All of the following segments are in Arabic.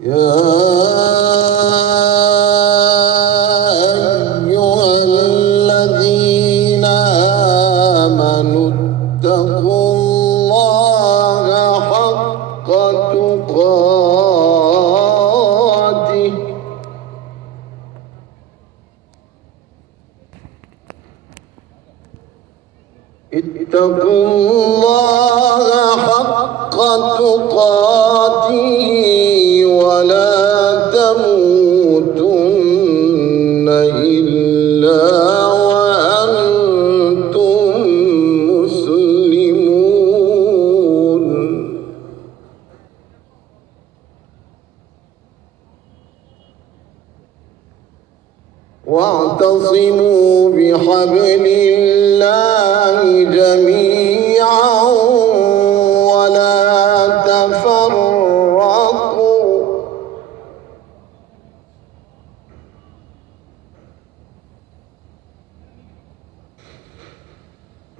يا أيها الذين آمنوا اتقوا الله حق تقاته اتقوا الله حق تقاته ولا تموتن إلا وأنتم مسلمون واعتصموا بحبل الله جميعا ولا تفرقوا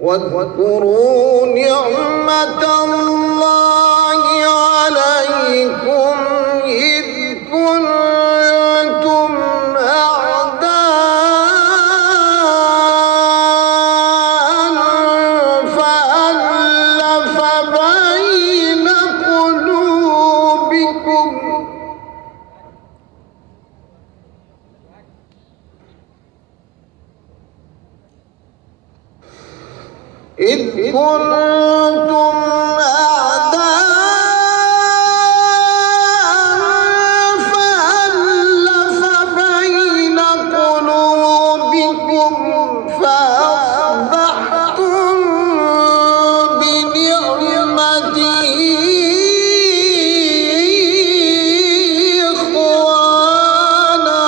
واذكروا نعمة الله عليكم إذ كنتم أعداء فألف بين قلوبكم إذ كنتم أعداء فألف بين قلوبكم فأصبحتم بنعمته إخوانا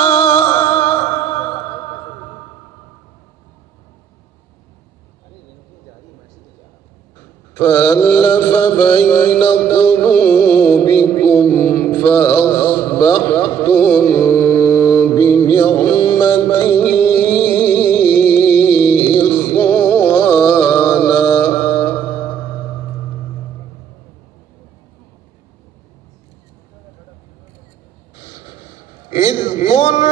فألف بين قلوبكم فأصبحتم بنعمته إخوانا إذ كنتم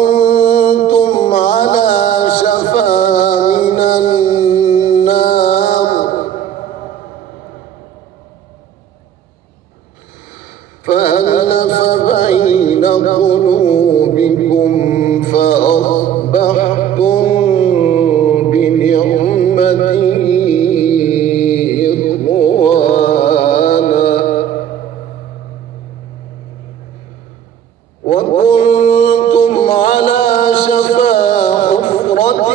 وكنتم على شفا من النار فألف بين قلوبكم فأصبحتم بنعمته إخوانا وكنتم على شفا حفرة